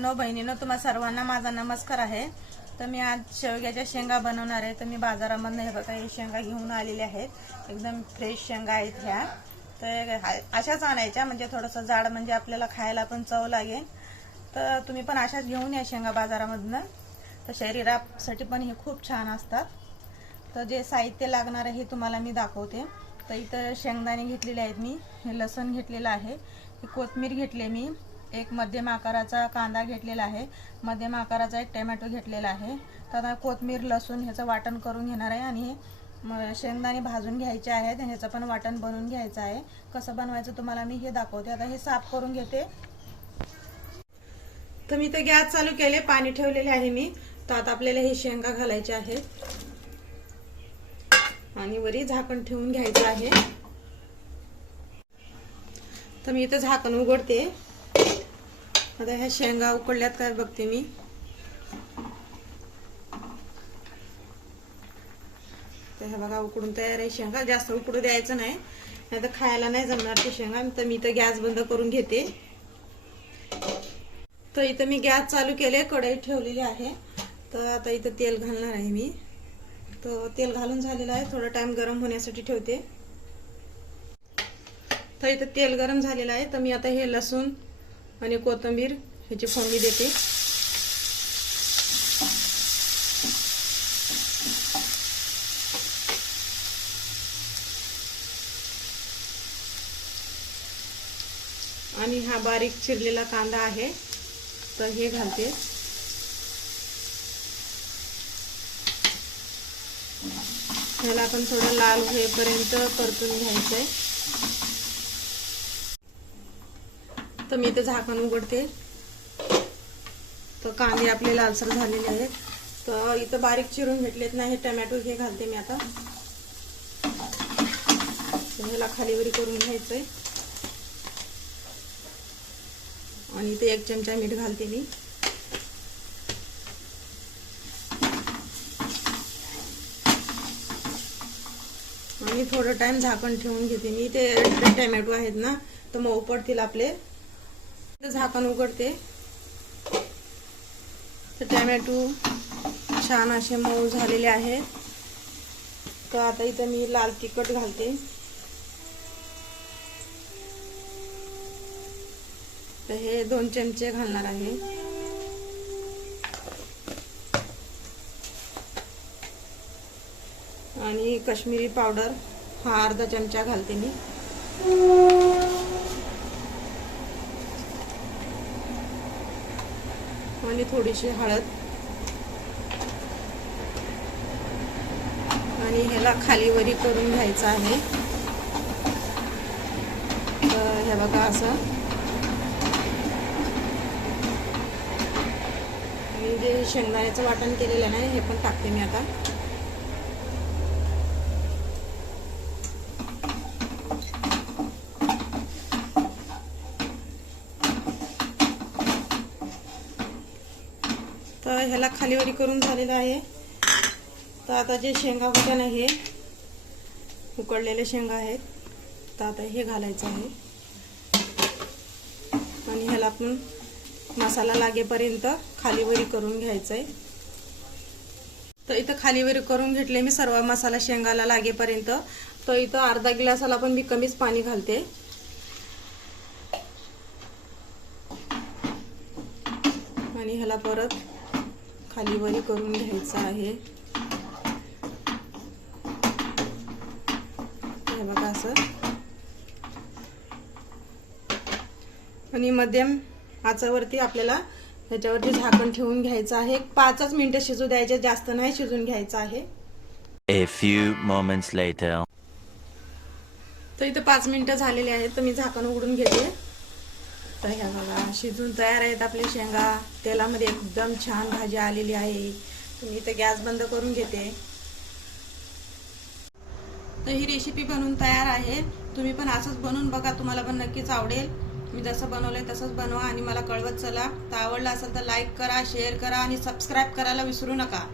भावांनो बहिणींनो, तुम्हा सर्वांना माझा नमस्कार आहे। तर मी आज शेवग्याच्या शेंगा बनवणार आहे। तर मी बाजारामधून हे बघा, हे शेंगा घेऊन आलेले आहेत। एकदम फ्रेश शेंगा आहेत ह्या। तर अशाच आणायच्या, म्हणजे थोडंसं जाड, म्हणजे आपल्याला खायला पण चव लागेल। तर तुम्ही पण अशाच घेऊन या शेंगा बाजारामधून। तर शरीरासाठी पण हे खूप छान असतात। तर जे साहित्य लागणार आहे हे तुम्हाला मी दाखवते। तर इथं शेंगदाणे घेतलेले आहेत मी, हे लसूण घेतलेला आहे, ही कोथिंबीर घेतली मी, एक मध्यम आकाराचा कांदा घेतलेला आहे, मध्यम आकाराचा एक टोमॅटो घेतलेला आहे। तर आता कोथिंबीर लसूण ह्याचं वाटण करून घेणार आहे आणि शेंगदाणे भाजून घ्यायचे आहेत आणि ह्याचं पण वाटण बनवून घ्यायचं आहे। कसं बनवायचं तुम्हाला मी हे दाखवते। आता हे साफ करून घेते। तर मी तर गॅस चालू केले, पाणी ठेवलेले आहे मी। तर आता आपल्याला हे शेंगा घालायचे आहेत आणि वरी झाकण ठेवून घ्यायचं आहे। तर मी इथं झाकण उघडते। आता ह्या शेंगा उकडल्यात काय बघते मी। तर हे बघा उकडून तयार आहे शेंगा। जास्त उकडू द्यायचं नाही, नाहीतर खायला नाही जमणार ते शेंगा। तर मी इथं गॅस बंद करून घेते। तर इथं मी गॅस चालू केले, कढई ठेवलेली आहे। तर आता इथं तेल घालणार आहे मी। तर तेल घालून झालेलं आहे, थोडा टाइम गरम होण्यासाठी ठेवते। तर इथं तेल गरम झालेलं आहे। तर मी आता हे लसूण आणि कोथिंबीर ह्याची फोडणी देते। आणि हा बारीक चिरलेला कांदा आहे, तर हे घालते। ह्याला आपण थोडं लाल होईपर्यंत परतून घ्यायचंय। तर मी इथे झाकण उघडते। तर कांदे आपले लालसर झालेले आहेत। तर इथं बारीक चिरून घेतलेत ना हे टोमॅटो, हे घालते मी आता। ह्याला खालीवरी करून घ्यायचंय आणि इथे 1 चमचा मीठ घालते मी। आणि थोडं टाइम झाकण ठेवून घेते मी। ते टोमॅटो आहेत ना, तर मऊ पडतील आपले। झाकण उघडते। तर टोमॅटो छान असे मऊ झालेले आहेत। तर आता इथे मी लाल तिखट घालते। तर हे 2 चमचे घालणार आहे। आणि काश्मीरी पावडर हा अर्धा चमचा घालते मी। आणि थोडीशी हळद आणि ह्याला खालीवरी करून घ्यायचं आहे। तर हे बघा असं। आणि जे शेंगदाण्याचं वाटण केलेलं आहे हे पण टाकते मी आता। तर ह्याला खालीवरी करून झालेलं आहे। तर आता जे शेंगा होत्या ना, हे उकडलेले शेंगा आहेत, तर आता हे घालायचं आहे आणि ह्याला आपण मसाला लागेपर्यंत खालीवरी करून घ्यायचंय। तर इथं खालीवरी करून घेतले मी सर्व मसाला शेंगाला लागेपर्यंत। तर इथं अर्धा ग्लासाला पण मी कमीच पाणी घालते। आणि ह्याला परत खालीवरी करून घ्यायचं आहे। हे बघा असं। आणि मध्यम आचेवरती आपल्याला ह्याच्यावरती झाकण ठेवून घ्यायचं आहे। 5च मिनिटं शिजू द्यायचे, जास्त नाही शिजून घ्यायचं आहे। A few moments later. तर इथं 5 मिनिटं झालेली आहेत। तर मी झाकण उघडून घेते। तर ह्या बघा शिजून तयार आहेत आपले शेंगा। तेलामध्ये एकदम छान भाजी आलेली आहे। तर मी इथं गॅस बंद करून घेते। तर ही रेसिपी बनवून तयार आहे। तुम्ही पण असंच बनवून बघा, तुम्हाला पण नक्कीच आवडेल। मी जसं बनवलंय तसंच बनवा आणि मला कळवत चला। तर आवडलं असेल तर लाईक करा, शेअर करा आणि सबस्क्राईब करायला विसरू नका।